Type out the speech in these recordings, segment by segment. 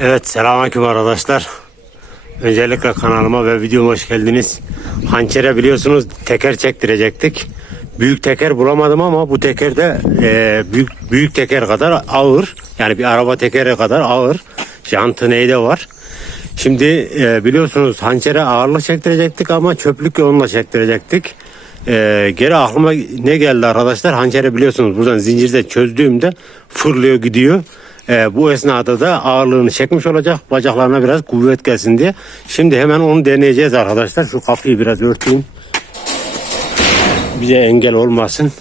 Evet selamünaleyküm arkadaşlar. Öncelikle kanalıma ve videoma hoş geldiniz. Hançere biliyorsunuz teker çektirecektik. Büyük teker bulamadım ama bu teker de e, büyük büyük teker kadar ağır. Yani bir araba tekeri kadar ağır. Jantı neyde var. Şimdi e, biliyorsunuz hançere ağırlık çektirecektik ama çöplük yoluna çektirecektik. E, geri aklıma ne geldi arkadaşlar? Hançere biliyorsunuz buradan zincirde çözdüğümde fırlıyor gidiyor. E, bu esnada da ağırlığını çekmiş olacak. Bacaklarına biraz kuvvet gelsin diye. Şimdi hemen onu deneyeceğiz arkadaşlar. Şu kapıyı biraz örteyim. Bize engel olmasın.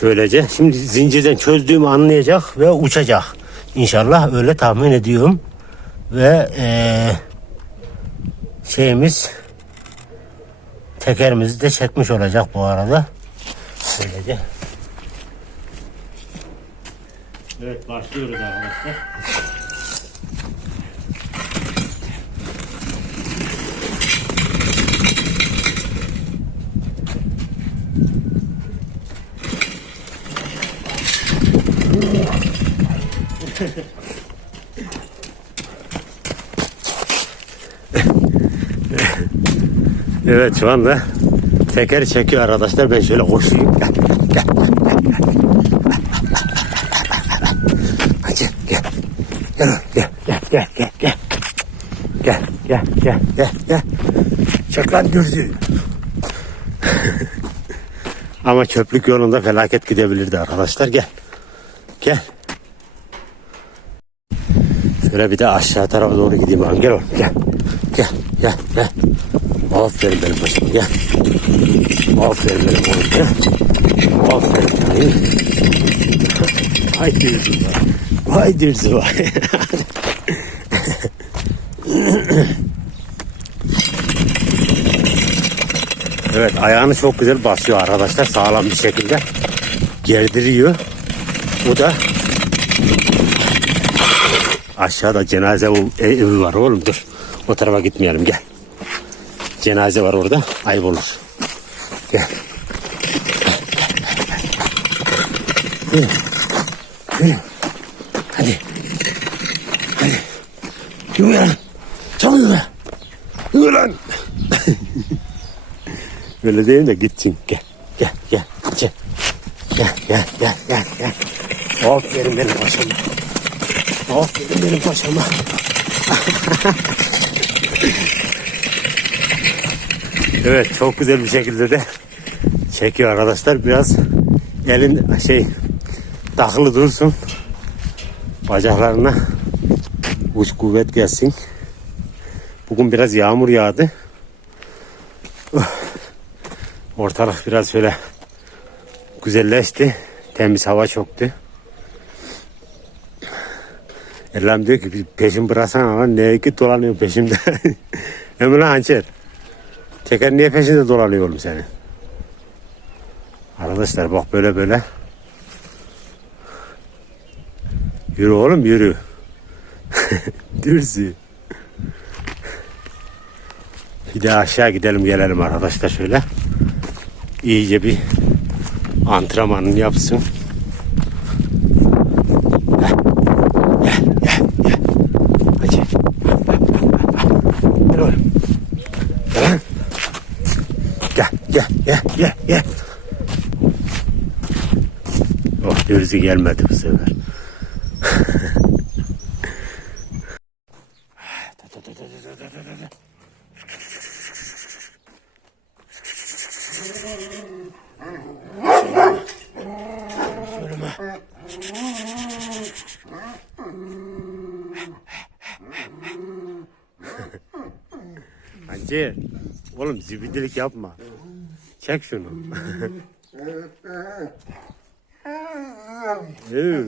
Şöylece. Şimdi zincirden çözdüğümü anlayacak ve uçacak. İnşallah öyle tahmin ediyorum. Ve eee şeyimiz tekerimizi de çekmiş olacak bu arada. Böylece. Evet başlıyoruz arkadaşlar. Evet şu anda teker çekiyor arkadaşlar. Ben şöyle koşayım. Gel, gel, gel, gel, gel. Hadi gel. Gel oğlum, gel gel gel gel gel. Gel gel gel gel gel. Çek dürzü. Ama çöplük yolunda felaket gidebilirdi arkadaşlar. Gel. Gel. Şöyle bir de aşağı tarafa doğru gideyim. Gel oğlum gel. Gel gel gel. Aferin benim başıma gel. Aferin benim oğlum gel. Aferin. Hayır. Vay dürzü vay. Dürzü vay. evet ayağını çok güzel basıyor arkadaşlar sağlam bir şekilde. Gerdiriyor. Bu da aşağıda cenaze ev- evi var oğlum dur. O tarafa gitmeyelim gel. Cenaze var orada. Ayıp olur. Gel. Yürü. Yürü. Hadi. Hadi. Yürü lan. Çabuk yürü. Yürü lan. Böyle değil de gitsin. Gel. Gel. Gel. Gel. Gel. Gel. Gel. Gel. Gel. Aferin benim paşama. Aferin benim paşama. Evet çok güzel bir şekilde de çekiyor arkadaşlar. Biraz elin şey takılı dursun. Bacaklarına uç kuvvet gelsin. Bugün biraz yağmur yağdı. Ortalık biraz şöyle güzelleşti. Temiz hava çoktu. Ellam diyor ki peşin bıraksana lan neye ki dolanıyor peşimde. Lan hançer. Teker niye peşinde dolanıyor oğlum senin? Arkadaşlar bak böyle böyle. Yürü oğlum yürü. Dürsü. Bir de aşağı gidelim gelelim arkadaşlar şöyle. İyice bir antrenmanını yapsın. Gel, gel, gel, gel. Oh, dürüzü gelmedi bu sefer. Hancı, oğlum zibidilik yapma. Çek şunu. Yoo.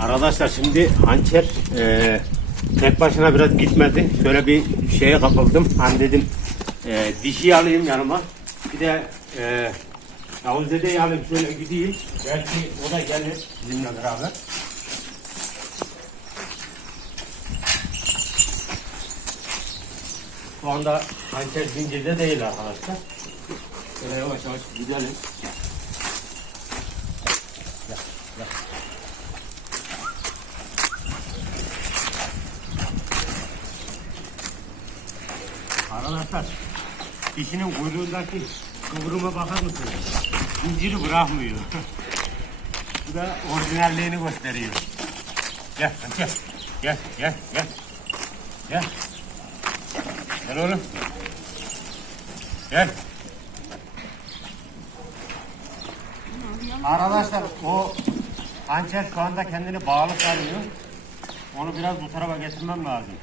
Arkadaşlar şimdi hançer e, tek başına biraz gitmedi. Şöyle bir şeye kapıldım. Hani dedim e, dişi alayım yanıma. Bir de e, Yavuz dedeyi alayım şöyle gideyim. Belki o da gelir bizimle beraber. Şu anda hançer zincirde değil arkadaşlar. Şöyle yavaş yavaş gidelim. Gel, gel. Arkadaşlar dişinin kuyruğundaki kıvrıma bakar mısınız? Zinciri bırakmıyor. Bu da orijinalliğini gösteriyor. Gel, gel, gel, gel, gel. Gel. Gel oğlum. Gel. Arkadaşlar o hançer şu anda kendini bağlı sarıyor. Onu biraz bu tarafa getirmem lazım.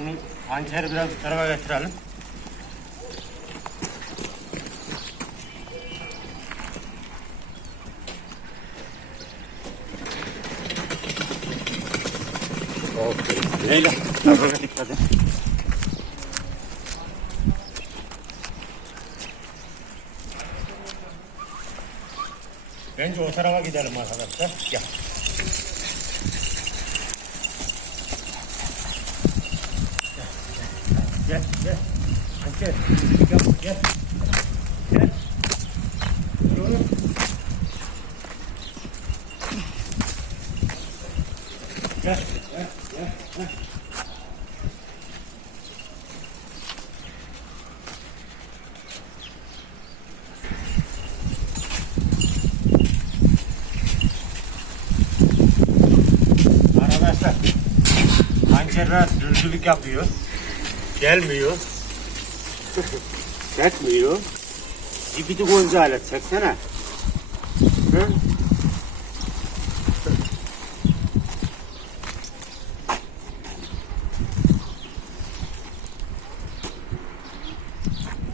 Bunu hançeri biraz bu tarafa getirelim. Leyla, tarafa dikkat et. Bence o tarafa gidelim arkadaşlar. Gel gel. Gel, gel, gel. Gel. Dur oğlum. Gel, gel, gel, gel. Arkadaşlar, hançerler dürzülük yapıyor. Gelmiyor. Çekmiyor. Zibidi Gonzales çeksene. Hı?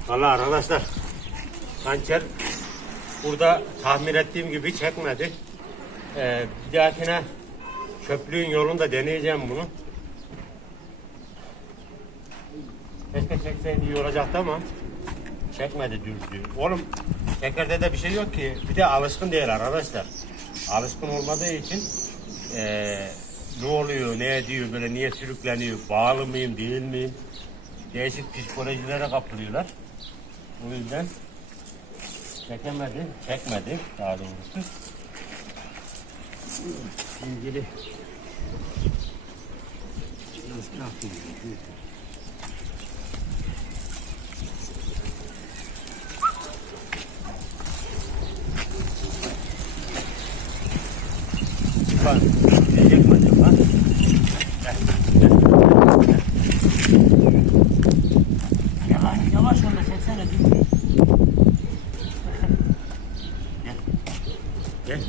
Valla arkadaşlar hançer burada tahmin ettiğim gibi çekmedi. Ee, bir dahakine çöplüğün yolunda deneyeceğim bunu. Keşke çekseydi iyi olacaktı ama çekmedi düzlüğü. Oğlum tekerde de bir şey yok ki. Bir de alışkın değil arkadaşlar. Alışkın olmadığı için eee, ne oluyor, ne ediyor, böyle niye sürükleniyor, bağlı mıyım, değil miyim? Değişik psikolojilere kapılıyorlar. O yüzden çekemedi, çekmedi daha doğrusu. Zinciri nasıl yapayım? Bak, diyecek mi acaba? Gel, gel, gel. Yavaş, yavaş onunla çeksene dur. Gel,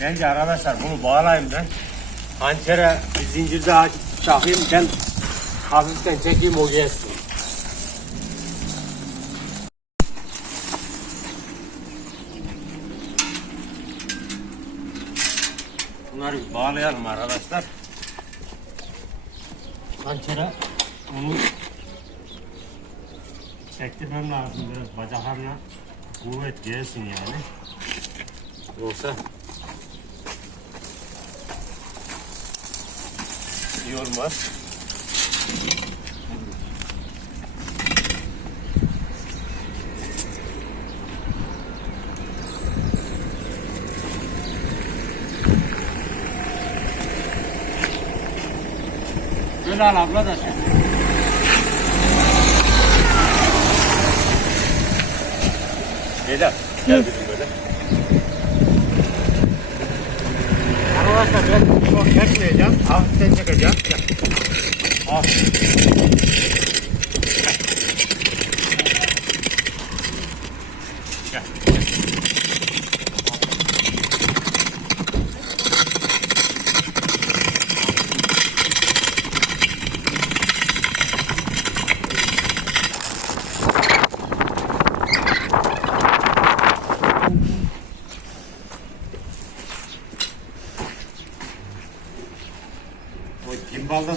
gel. Bence arkadaşlar bunu bağlayayım ben. Hançere bir zincirde aç, takayım ben hafiften çekeyim o gelsin. Bunları bağlayalım arkadaşlar. Hançere onu çektirmem lazım biraz bacaklarına kuvvet gelsin yani. Yoksa iyi olmaz. Böyle al abla da sen. Vedat, gel bizim böyle. Arkadaşlar ben çekmeyeceğim. Hafiften çekeceğim. Gel. Al. Gel.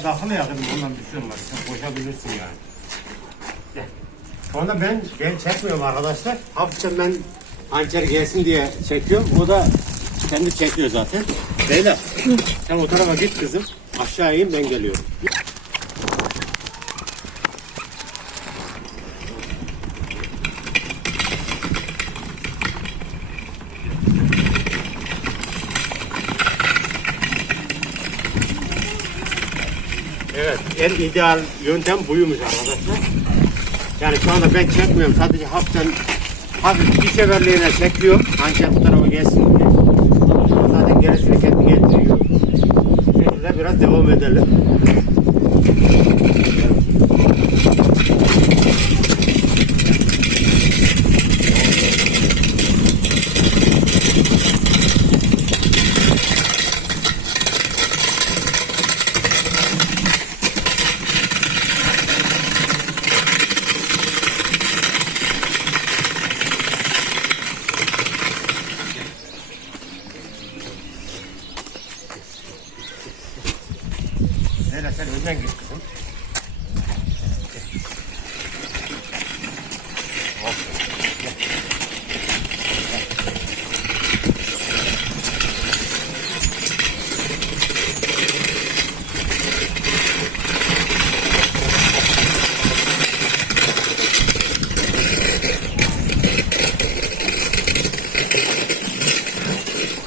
Takılı ya kızım ondan bir şey olmaz. Sen koşabilirsin yani. Gel. Şu anda ben, ben çekmiyorum arkadaşlar. Hafiften ben hançer gelsin diye çekiyorum. O da kendi çekiyor zaten. Leyla sen o tarafa git kızım. Aşağı in ben geliyorum. Evet, en ideal yöntem buymuş arkadaşlar. Yani şu anda ben çekmiyorum. Sadece hafiften hafif bir seferliğine çekiyorum. Hançer bu tarafa gelsin diye. Sonra Zaten gerisini kendi getiriyor. Şöyle biraz devam edelim. Leyla sen önden git kızım.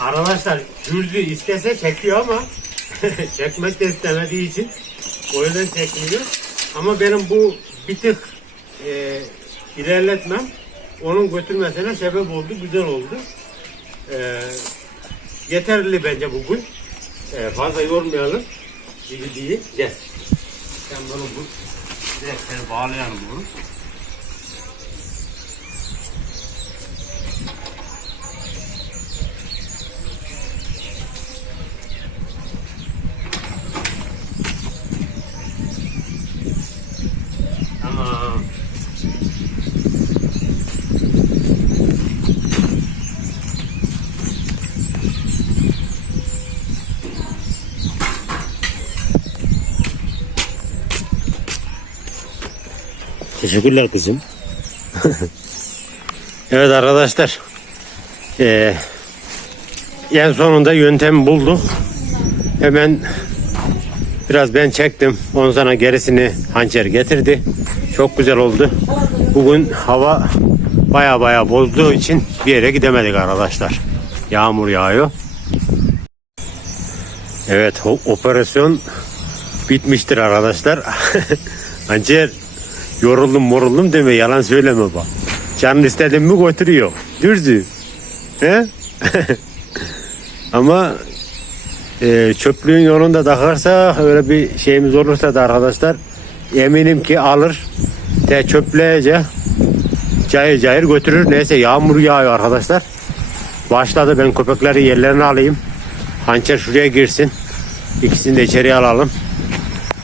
Arkadaşlar Gürzü istese çekiyor ama çekmek de istemediği için o yüzden çekmiyor. Ama benim bu bir tık e, ilerletmem onun götürmesine sebep oldu, güzel oldu. E, yeterli bence bugün. E, fazla yormayalım. Gibi değil. Gel. Sen bunu bu direkt seni bağlayalım bunu. Teşekkürler kızım. evet arkadaşlar. Ee, en sonunda yöntem bulduk. Hemen Biraz ben çektim. Ondan sonra gerisini hançer getirdi. Çok güzel oldu. Bugün hava baya baya bozduğu için bir yere gidemedik arkadaşlar. Yağmur yağıyor. Evet operasyon bitmiştir arkadaşlar. hançer yoruldum moruldum deme yalan söyleme bak. Canın istedim mi götürüyor. Dürzü. He? Ama e, çöplüğün yolunda takarsa öyle bir şeyimiz olursa da arkadaşlar eminim ki alır de çöpleyece cayır cayır götürür. Neyse yağmur yağıyor arkadaşlar. Başladı ben köpekleri yerlerine alayım. Hançer şuraya girsin. İkisini de içeriye alalım.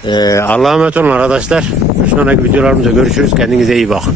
Ee, Allah'a emanet olun arkadaşlar. Sonraki videolarımızda görüşürüz. Kendinize iyi bakın.